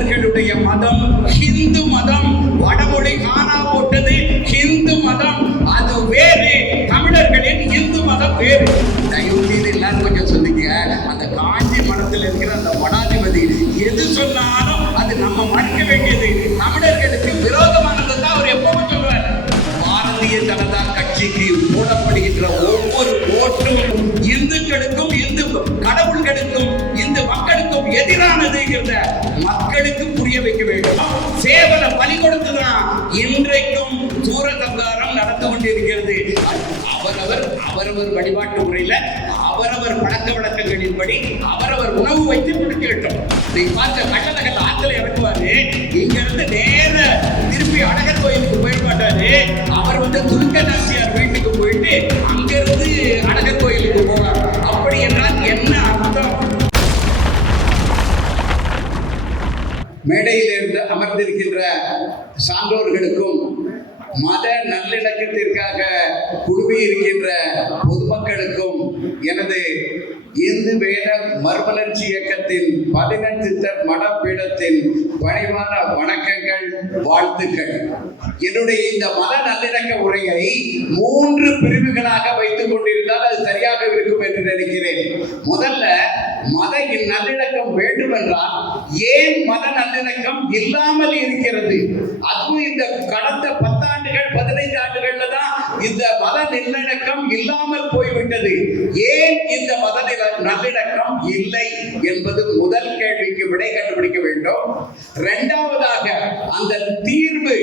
அவர்களுடைய மதம் ஹிந்து மதம் வடமொழி காணா போட்டது ஹிந்து மதம். அது வேறு. தமிழர்களின் இந்து மதம் வேறு. தயவு செய்து எல்லாரும் கொஞ்சம் சொல்லிக்க அந்த காஞ்சி மடத்தில் இருக்கிற அந்த மடாதிபதி எது சொன்னாலும் அது நம்ம மறுக்க வேண்டியது. தமிழர்களுக்கு விரோதமானது தான் அவர் எப்பவும் சொல்றாரு பாரதிய ஜனதா கட்சிக்கு போடப்படுகின்ற ஒவ்வொரு ஓட்டும் இந்துக்களுக்கும் இந்து கடவுள்களுக்கும் இந்து மக்களுக்கும் எதிரானதுங்கிறத மக்களுக்கு புரிய வைக்க வேண்டும். சேவலை பலி கொடுத்துதான் இன்றைக்கும் சூரசம்காரம் நடந்து கொண்டிருக்கிறது. அவரவர் அவரவர் வழிபாட்டு முறையில அவரவர் பழக்க வழக்கங்களின்படி அவரவர் உணவு வைத்து கொடுக்கட்டும் இதை பார்த்த கட்டணங்கள் ஆற்றலை இறக்குவாரு. இங்க இருந்து நேர திருப்பி அழகர் கோயிலுக்கு போயிட மாட்டாரு. அவர் வந்து துருக்க வந்திருக்கின்ற சான்றோர்களுக்கும் மத நல்லிணக்கத்திற்காக குழுமி இருக்கின்ற பொதுமக்களுக்கும் எனது இந்து வேத மறுமலர்ச்சி இயக்கத்தின் பதினெட்டு மடப்பீடத்தின் பணிவான வணக்கங்கள் வாழ்த்துக்கள். என்னுடைய இந்த மத நல்லிணக்க உரையை மூன்று பிரிவுகளாக வைத்துக் கொண்டிருந்தால் அது சரியாக இருக்கும் என்று நினைக்கிறேன். முதல்ல மத நல்லிணக்கம் வேண்டும் என்றால் ஏன் மத நல்லிணக்கம் இல்லாமல் இருக்கிறது? அதுவும் இந்த கடந்த பத்தாண்டுகள் பதினைந்து ஆண்டுகள் இந்த மத நல்லிணக்கம் இல்லாமல் போய்விட்டது. ஏன் இந்த மத நல்லிணக்கம் இல்லை என்பது முதல் கேள்விக்கு விடை கண்டுபிடிக்க வேண்டும். இரண்டாவதாக அந்த தீர்வு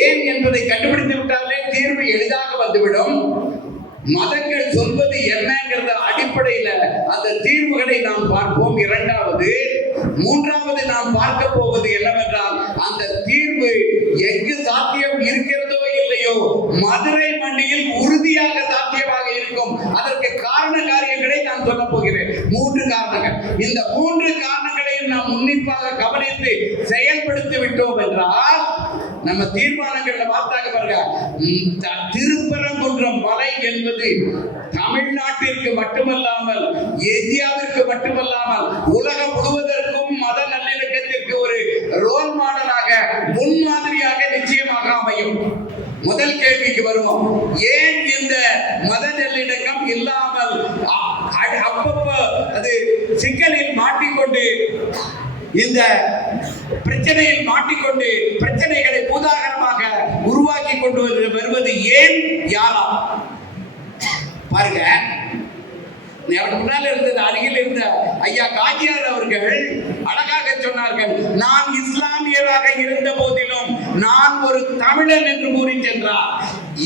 ஏன் என்பதை கண்டுபிடித்து விட்டாலே தீர்வு எளிதாக வந்துவிடும். மத சொல்வது என்னங்கிறத அடிப்படையில அந்த தீர்வுகளை நாம் பார்ப்போம் இரண்டாவது மூன்றாவது நாம் பார்க்க போவது என்னவென்றால் அந்த தீர்வு எங்கு சாத்தியம் இருக்கிறதோ இல்லையோ மதுரை மண்டியில் உறுதியாக வைக்கும் அதற்கு காரண காரியங்களை நான் சொல்ல போகிறேன். மூன்று காரணங்கள். இந்த மூன்று காரணங்களையும் நாம் உன்னிப்பாக கவனித்து செயல்படுத்தி விட்டோம் என்றால் நம்ம தீர்மானங்கள்ல பார்த்தாங்க பாருங்க. திருப்பரங்குன்றம் மலை என்பது தமிழ்நாட்டிற்கு மட்டுமல்லாமல் இந்தியாவிற்கு மட்டுமல்லாமல் உலகம் முழுவதற்கும் மத நல்லிணக்கத்திற்கு ஒரு ரோல் மாடலாக முன்மாதிரியாக முதல் கேள்விக்கு வருவோம். ஏன் இந்த மத நல்லிணக்கம் இல்லாமல் அப்பப்போ அப்பப்ப அது சிக்கலில் மாட்டிக்கொண்டு இந்த பிரச்சனையில் மாட்டிக்கொண்டு பிரச்சனைகளை பூதாகரமாக உருவாக்கி கொண்டு வந்து- வருவது ஏன் யாரா? பாருங்க. முன்னால் இருந்தது அருகில் இருந்த ஐயா காஜியார் அவர்கள் அழகாக சொன்னார்கள் நான் இஸ்லாமியராக இருந்த நான் ஒரு தமிழன் என்று கூறி சென்றார்.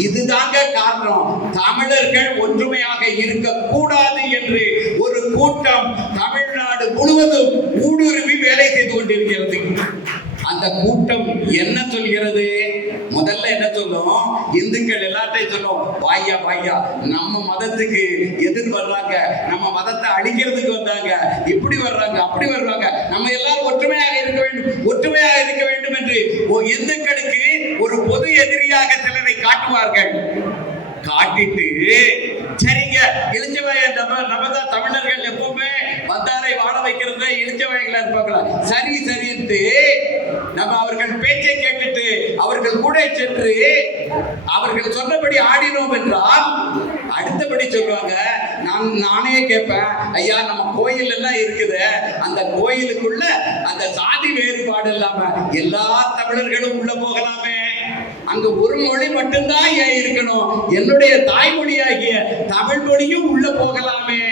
இதுதாங்க காரணம். தமிழர்கள் ஒற்றுமையாக இருக்கக்கூடாது என்று ஒரு கூட்டம் தமிழ்நாடு முழுவதும் ஊடுருவி வேலை செய்து கொண்டிருக்கிறது. அந்த கூட்டம் என்ன சொல்கிறது? முதல்ல என்ன சொல்லும் இந்துக்கள் எல்லாத்தையும் சொல்லும் பாய்யா பாய்யா நம்ம மதத்துக்கு எதிர் வர்றாங்க. நம்ம மதத்தை அழிக்கிறதுக்கு வந்தாங்க. இப்படி வர்றாங்க அப்படி வர்றாங்க நம்ம எல்லாரும் ஒற்றுமையாக இருக்க வேண்டும் ஒற்றுமையாக இருக்க வேண்டும் என்று ஓ இந்துக்களுக்கு ஒரு பொது எதிரியாக சிலரை காட்டுவார்கள் காட்டிட்டு சரிங்க இளிஞ்சவாய் நம்ம நம்ம தான் தமிழர்கள் எப்பவுமே வந்தாரை வாழ வைக்கிறது இளிஞ்சவாய்களா இருப்பாங்களா? சரி சரின்ட்டு நம்ம அவர்கள் பேச்சை கேட்டுட்டு அவர்கள் கூட சென்று அவர்கள் சொன்னபடி ஆடினோம் என்றால் அடுத்தபடி சொல்லுவாங்க நான் நானே கேட்பேன் ஐயா நம்ம கோயில் எல்லாம் இருக்குது அந்த கோயிலுக்குள்ள அந்த சாதி வேறுபாடு இல்லாம எல்லா தமிழர்களும் உள்ள போகலாமே. அங்க ஒரு மொழி மட்டும்தான் ஏன் இருக்கணும்? என்னுடைய தாய்மொழியாகிய தமிழ் மொழியும் உள்ள போகலாமே.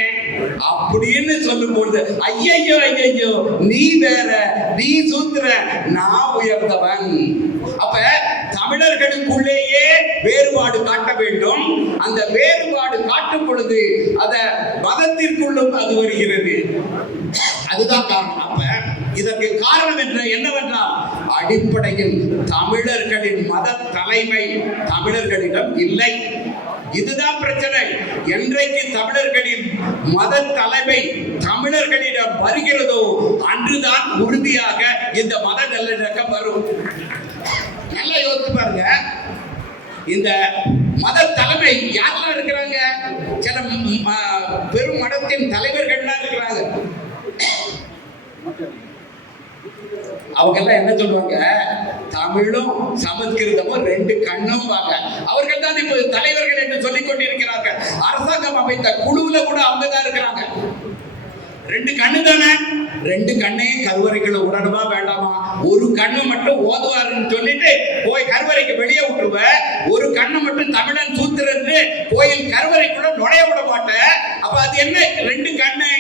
அப்படின்னு சொல்லும் பொழுது ஐயையோ ஐயையோ நீ வேற நீ சூத்திர நான் உயர்ந்தவன். அப்ப தமிழர்களுக்குள்ளேயே வேறுபாடு காட்ட வேண்டும். அந்த வேறுபாடு காட்டும் பொழுது அத மதத்திற்குள்ளும் அது வருகிறது. அதுதான் காரணம். அப்ப இதற்கு காரணம் என்ற என்னவென்றால் அடிப்படையில் தமிழர்களின் மத தலைமை தமிழர்களிடம் இல்லை. இதுதான் பிரச்சனை. என்றைக்கு தமிழர்களின் மத தலைமை தமிழர்களிடம் வருகிறதோ அன்றுதான் உறுதியாக இந்த மத நல்லிணக்கம் வரும். நல்லா யோசிச்சு பாருங்க. இந்த மத தலைமை யாரெல்லாம் இருக்கிறாங்க? சில பெரும் மடத்தின் தலைவர்கள்லாம் இருக்கிறாங்க. அவங்க எல்லாம் என்ன சொல்லுவாங்க? தமிழும் சமஸ்கிருதமும் ரெண்டு கண்ணும் வாங்க. அவர்கள் தான் இப்போ தலைவர்கள் என்று சொல்லிக் கொண்டிருக்கிறார்கள். அரசாங்கம் அமைத்த குழுவில் கூட அவங்க தான் இருக்கிறாங்க. ரெண்டு கண்ணு தானே? ரெண்டு கண்ணையும் கருவறைக்குள்ள உடனமா வேண்டாமா? ஒரு கண்ணு மட்டும் ஓதுவாருன்னு சொல்லிட்டு போய் கருவறைக்கு வெளியே விட்டுருவ. ஒரு கண்ணு மட்டும் தமிழன் சூத்திரன்னு கோயில் கருவறைக்குள்ள நுழைய விட மாட்டேன் அப்ப அது என்ன ரெண்டு கண்ணு?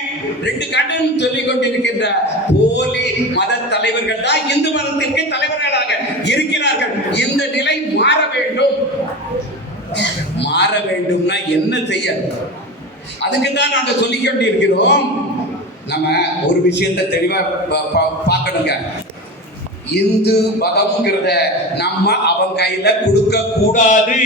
ரெண்டு கண்ணுன்னு சொல்லி கொண்டிருக்கின்ற போலி மத தலைவர்கள் தான் இந்து மதத்திற்கு தலைவர்களாக இருக்கிறார்கள். இந்த நிலை மாற வேண்டும். மாற வேண்டும்னா என்ன செய்ய? அதுக்கு தான் நாங்க சொல்லிக் கொண்டிருக்கிறோம். நம்ம ஒரு விஷயத்தை தெளிவா பா- பார்க்கணுங்க. இந்து மதம்ங்கிறத நம்ம அவன் கையில கொடுக்க கூடாது.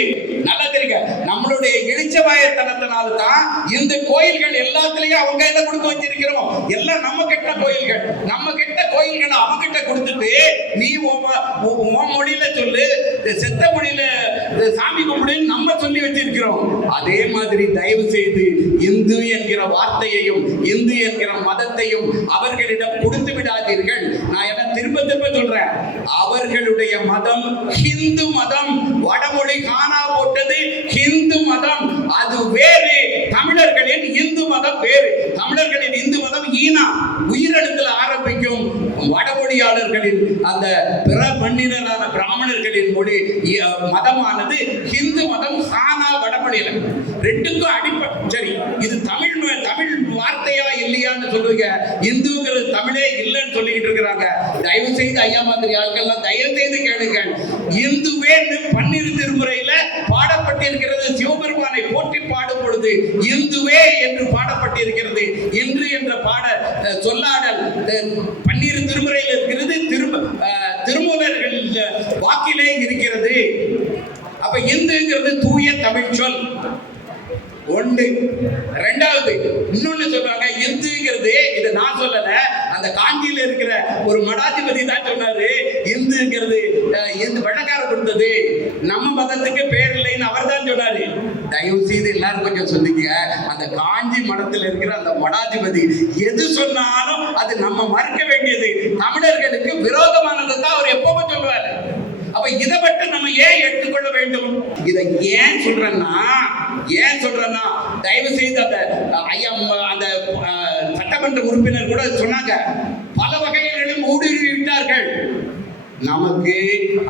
நல்லா தெரியுங்க. நம்மளுடைய எழுச்சவாயத்தனத்தினால தான் இந்த கோயில்கள் எல்லாத்துலயும் அவங்க கையில கொடுத்து வச்சிருக்கிறோம். எல்லாம் நம்ம கிட்ட கோயில்கள். நம்ம கிட்ட கோயில்களை அவங்க கிட்ட கொடுத்துட்டு நீ உன் மொழியில சொல்லு செத்த மொழியில சாமி கும்பிடுன்னு நம்ம சொல்லி வச்சிருக்கிறோம். அதே மாதிரி தயவு செய்து இந்து என்கிற வார்த்தையையும் இந்து என்கிற மதத்தையும் அவர்களிடம் கொடுத்து விடாதீர்கள். நான் என்ன திரும்ப திரும்ப சொல்றேன்? அவர்களுடைய மதம் ஹிந்து மதம். வடமொழி காணா போட்டது ஹிந்து மதம். அது வேறு. தமிழர்களின் இந்து மதம் வேறு. தமிழர்களின் இந்து மதம் ஈனா. உயிரெழுத்துல ஆரம்பி வடமொழியாளர்களின் அந்த பிற மண்ணினரான பிராமணர்களின் மொழி மதமானது ஹிந்து மதம் சானா வடமொழியில ரெண்டுக்கும் அடிப்படை சரி இது தமிழ் தமிழ் வார்த்தையா இல்லையான்னு சொல்லுவீங்க இந்துங்கிறது தமிழே இல்லைன்னு சொல்லிக்கிட்டு இருக்கிறாங்க. தயவு செய்து ஐயா மாதிரி ஆட்கள்லாம் தயவு செய்து கேளுங்க இந்துவேன்னு பன்னிரு திருமுறையில பாடப்பட்டிருக்கிறது சிவபெருமானை போற்றி பாடும் பொழுது இந்துவே என்று பாடப்பட்டிருக்கிறது இன்று என்ற பாட அஹ், சொல்லாடல் அஹ், பன்னிரு திருமுறையில் இருக்கிறது திரும்ப அஹ், திருமூலர்கள் அஹ், வாக்கிலே இருக்கிறது அப்ப இந்துங்கிறது தூய தமிழ் சொல் இது ரெண்டாவது இன்னொன்னு சொல்றாங்க இந்துங்கிறது இது நான் சொல்லல அந்த காஞ்சியில இருக்கிற ஒரு மடாதிபதி தான் சொன்னாரு இந்துங்கிறது இந்து வெள்ளக்கார கொடுத்தது நம்ம மதத்துக்கு பேர் இல்லைன்னு அவர் தான் சொன்னாரு. தயவு செய்து எல்லாரும் கொஞ்சம் சொல்லிக்க அந்த காஞ்சி மடத்தில் இருக்கிற அந்த மடாதிபதி எது சொன்னாலும் அது நம்ம மறுக்க வேண்டியது. தமிழர்களுக்கு விரோதமானதை தான் அவர் எப்பவும் சொல்லுவாரு. அப்ப இதை மட்டும் நம்ம ஏன் எடுத்துக்கொள்ள வேண்டும்? இதை ஏன் சொல்றேன்னா ஏன் சொல்றேன்னா தயவு செய்து அந்த ஐயா அந்த சட்டமன்ற உறுப்பினர் கூட சொன்னாங்க. பல வகைகளிலும் ஊடுருவி விட்டார்கள் நமக்கு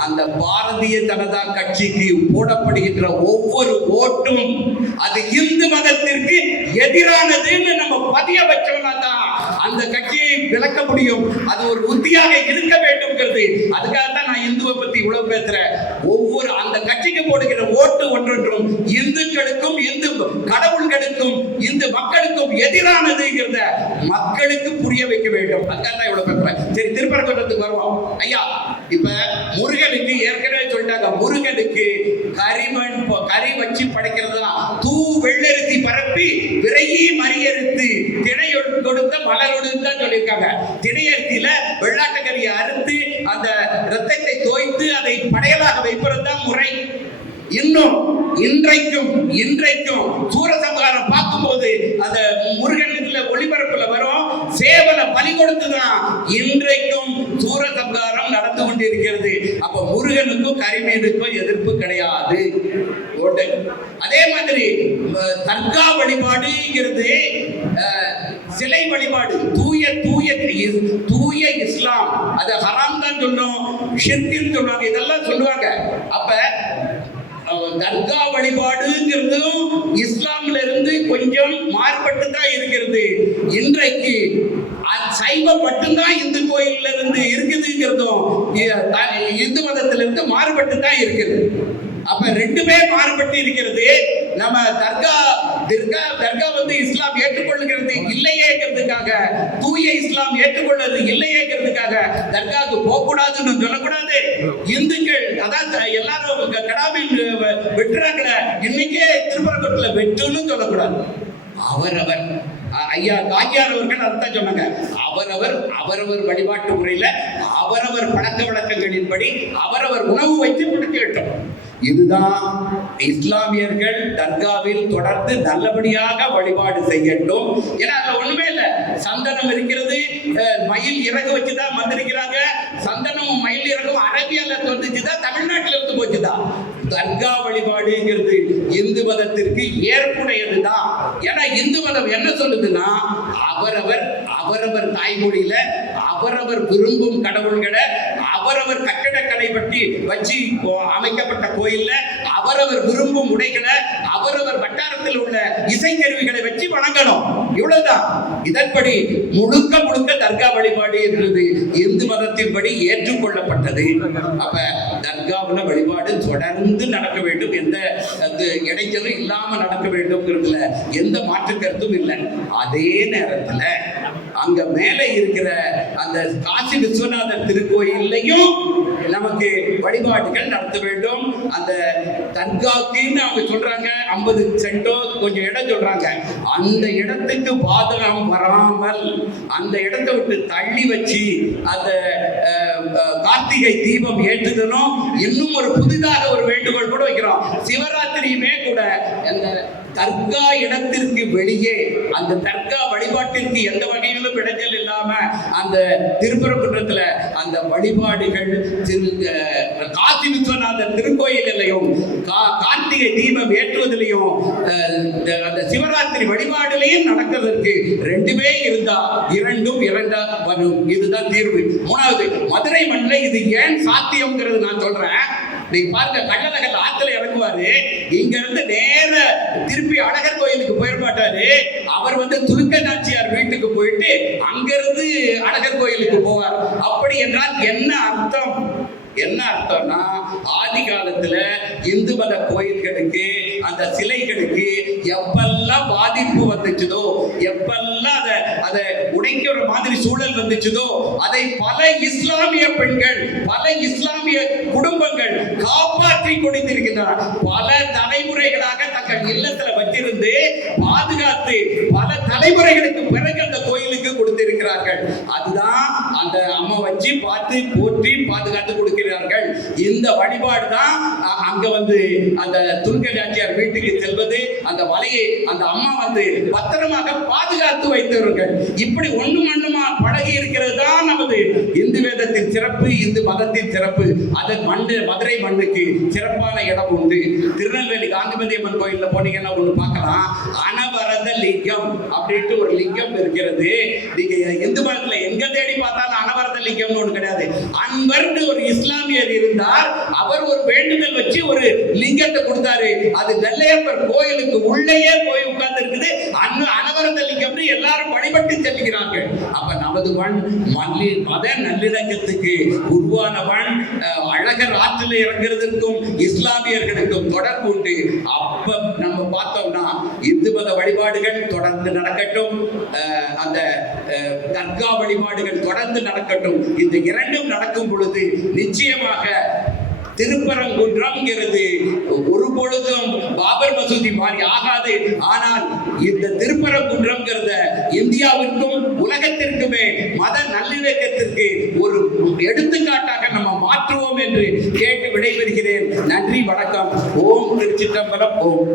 அந்த பாரதிய ஜனதா கட்சிக்கு போடப்படுகின்ற ஒவ்வொரு ஓட்டும் அது இந்து மதத்திற்கு எதிரானதுன்னு நம்ம பதிய வச்சோம்னா தான் அந்த கட்சியை விளக்க முடியும். அது ஒரு உத்தியாக இருக்க வேண்டும்ங்கிறது. அதுக்காக தான் நான் இந்துவை பத்தி இவ்வளவு பேசுறேன். ஒவ்வொரு அந்த கட்சிக்கு போடுகிற ஓட்டு ஒன்றொன்றும் இந்துக்களுக்கும் இந்து கடவுள்களுக்கும் இந்து மக்களுக்கும் எதிரானதுங்கிறத மக்களுக்கு புரிய வைக்க வேண்டும். அதுக்காக தான் இவ்வளவு பேசுறேன். சரி திருப்பரங்குன்றத்துக்கு வருவோம். ஐயா கண்ணனுக்கு கரிமண் கறி வச்சு படைக்கிறதா தூ வெள்ளரிசி பரப்பி விரையி மறியறுத்து திணையொடு கொடுத்த மலரோடு தான் சொல்லியிருக்காங்க. வெள்ளாட்ட வெள்ளாட்டுக்கறியை அறுத்து அந்த ரத்தத்தை தோய்த்து அதை படையலாக வைப்பது தான் முறை. இன்னும் இன்றைக்கும் இன்றைக்கும் சூரசம்ஹாரம் பார்க்கும்போது அந்த முருகன் ஒளிபரப்புல வரும். சேவலை பலி கொடுத்துதான் இன்றைக்கும் சூரசம்ஹாரம் நடந்து கொண்டிருக்கிறது. அப்ப கரிமீனுக்கும் எதிர்ப்பு கிடையாது. அதே மாதிரி தர்கா வழிபாடுங்கிறது சிலை வழிபாடு தூய தூய தூய இஸ்லாம். அது ஹராம் தான் சொல்றோம் ஷிர்கின்னு சொல்றாங்க இதெல்லாம் சொல்லுவாங்க. அப்ப தர்கா வழிபாடுங்கிறதும் இஸ்லாம்ல இருந்து கொஞ்சம் மாறுபட்டு தான் இருக்கிறது. இன்றைக்கு அ- சைவம் மட்டும்தான் இந்து கோயில்ல இருந்து இருக்குதுங்கிறதும் இந்து மதத்திலிருந்து மாறுபட்டு தான் இருக்குது. அப்ப ரெண்டுமே மாறுபட்டு இருக்கிறது. நம்ம தர்கா தர்கா தர்கா வந்து இஸ்லாம் ஏற்றுக்கொள்ளுகிறது இல்லையேங்கிறதுக்காக தூய இஸ்லாம் ஏற்றுக்கொள்வது இல்லையேங்கிறதுக்காக தர்காவுக்கு போகக்கூடாதுன்னு சொல்லக்கூடாது. இந்துக்கள் அதான் எல்லாரும் கடாமில் வெட்டுறாங்கள இன்னைக்கே திருப்பரங்குன்றத்துல வெட்டுன்னு சொல்லக்கூடாது. அவரவர் ஐயா காக்கியார் அவர்கள் அதான் சொன்னாங்க. அவரவர் அவரவர் வழிபாட்டு முறையில அவரவர் பழக்க வழக்கங்களின்படி அவரவர் உணவு வைத்து பிடிக்கட்டும் இதுதான் இஸ்லாமியர்கள் தர்காவில் தொடர்ந்து நல்லபடியாக வழிபாடு செய்யட்டும். ஏன்னா அதுல ஒண்ணுமே இல்ல. சந்தனம் இருக்கிறது மயில் இறகு வச்சுதான் வந்திருக்கிறாங்க. சந்தனமும் மயில் இறகும் அரேபியால வந்துச்சுதான் தமிழ்நாட்டில இருந்து போச்சுதான். தர்கா வழிபாடுங்கிறது இந்து மதத்திற்கு ஏற்புடையதுதான். ஏன்னா இந்து மதம் என்ன சொல்லுதுன்னா அவரவர் அவரவர் தாய்மொழியில அவரவர் விரும்பும் கடவுள்களை அவரவர் கட்டடக்கலை பற்றி வச்சு அமைக்கப்பட்ட கோயில்ல அவரவர் விரும்பும் உடைகளை அவரவர் வட்டாரத்தில் உள்ள இசைக்கருவிகளை வச்சு வணங்கணும். இவ்வளவுதான். இதன்படி முழுக்க முழுக்க தர்கா வழிபாடு என்றது இந்து மதத்தின்படி ஏற்றுக்கொள்ளப்பட்டது. அப்ப தர்காவுல வழிபாடு தொடர்ந்து நடக்க வேண்டும். எந்த இடைச்சலும் இல்லாம நடக்க வேண்டும்ங்கிறதுல எந்த மாற்று கருத்தும் இல்லை. அதே நேரத்துல அங்க மேலே இருக்கிற அந்த காசி விஸ்வநாதர் திருக்கோயில்லையும் நமக்கு வழிபாடுகள் நடத்த வேண்டும். அந்த தன்காக்கின்னு அவங்க சொல்றாங்க ஐம்பது சென்டோ கொஞ்சம் இடம் சொல்றாங்க. அந்த இடத்துக்கு பாதகம் வராமல் அந்த இடத்தை விட்டு தள்ளி வச்சு அந்த கார்த்திகை தீபம் ஏற்றுதலும் இன்னும் ஒரு புதிதாக ஒரு வேண்டுகோள் கூட வைக்கிறோம். சிவராத்திரியுமே கூட அந்த தர்கா இடத்திற்கு வெளியே அந்த தர்கா வழிபாட்டிற்கு எந்த வகையும் அந்த திருப்பரங்குன்றத்துல அந்த வழிபாடுகள் திரு காத்தி விஸ்வநாதர் திருக்கோயிலையும் கா- கார்த்திகை தீபம் ஏற்றுவதிலையும் அந்த சிவராத்திரி வழிபாடுலையும் நடக்கிறதுக்கு ரெண்டுமே இருந்தா இரண்டும் இரண்டா வரும். இதுதான் தீர்வு. மூணாவது மதுரை மண்ணில் இது ஏன் சாத்தியம்ங்கிறது நான் சொல்றேன். நீங்க பாருங்க கள்ளழகர் ஆத்துல இறங்குவாரு. இங்க இருந்து நேர திருப்பி அழகர் கோயிலுக்கு போயிட மாட்டாரு. அவர் வந்து துருக்க நாச்சியார் வீட்டுக்கு போயிட்டு அங்கிருந்து அழகர் கோயிலுக்கு போவார். அப்படி என்றால் என்ன அர்த்தம்? என்ன அர்த்தம்னா ஆதி காலத்துல இந்து மத கோயில்களுக்கு அந்த சிலைகளுக்கு எப்பெல்லாம் பாதிப்பு வந்துச்சுதோ எப்பெல்லாம் அதை அதை உடைக்கிற மாதிரி சூழல் வந்துச்சுதோ அதை பல இஸ்லாமிய பெண்கள் பல இஸ்லாமிய குடும்பங்கள் காப்பாற்றி கொடுத்திருக்கின்றன பல தலைமுறைகளாக தங்கள் இல்லத்துல வச்சிருந்து பாதுகாத்து பல தலைமுறைகளுக்கு பிறகு அந்த கோயிலுக்கு கொடுத்து இருக்கிறார்கள் அதுதான் அந்த அம்மா வச்சு பார்த்து போற்றி பாதுகாத்து கொடுக்க இந்த வழிபாடு தான் அங்க வந்து அந்த துர்க்க நாச்சியார் வீட்டுக்கு செல்வது அந்த வலையை அந்த அம்மா வந்து பத்திரமாக பாதுகாத்து வைத்தவர்கள். இப்படி ஒண்ணு மண்ணுமா பழகி இருக்கிறது தான் நமது இந்து வேதத்தின் சிறப்பு இந்து மதத்தின் சிறப்பு. அதன் மண்ணு மதுரை மண்ணுக்கு சிறப்பான இடம் உண்டு. திருநெல்வேலி காந்திமதி அம்மன் கோயில்ல போனீங்கன்னா ஒண்ணு பார்க்கலாம். அனவரத லிங்கம் அப்படின்ட்டு ஒரு லிங்கம் இருக்கிறது. நீங்க இந்து மதத்துல எங்க தேடி பார்த்தாலும் அனவரத லிங்கம்னு ஒண்ணு கிடையாது. அன்பர்னு ஒரு இஸ்லாமியர் இருந்தார் அவர் ஒரு வேண்டுதல் வச்சு ஒரு லிங்கத்தை கொடுத்தாரு. அது நெல்லையப்பர் கோயிலுக்கு உள்ளேயே போய் உட்கார்ந்து இருக்குது அன்னு அனவரத லிங்கம்னு எல்லாரும் வழிபட்டு செல்கிறார்கள். அப்ப நமது மல்லி மத நல்லிணக்கத்துக்கு உருவான அழகர் ஆற்றில் இறங்குறதற்கும் இஸ்லாமியர்களுக்கும் தொடர்பு உண்டு. அப்ப நம்ம பார்த்தோம்னா இந்து மத வழிபாடுகள் தொடர்ந்து நடக்கட்டும். அந்த அஹ், தர்கா வழிபாடுகள் தொடர்ந்து நடக்கட்டும். இந்த இரண்டும் நடக்கும் பொழுது நிச்சயமாக திருப்பரங்குன்றம்ங்கிறது ஒரு பொழுதும் பாபர் மசூதி மாதிரி ஆகாது. ஆனால் இந்த திருப்பரங்குன்றம்ங்கிறத இந்தியாவிற்கும் உலகத்திற்குமே மத நல்லிணக்கத்திற்கு ஒரு எடுத்துக்காட்டாக நம்ம மாற்றுவோம் என்று கேட்டு விடைபெறுகிறேன். நன்றி வணக்கம். ஓம் திருச்சிட்டம்பரம் ஓம்.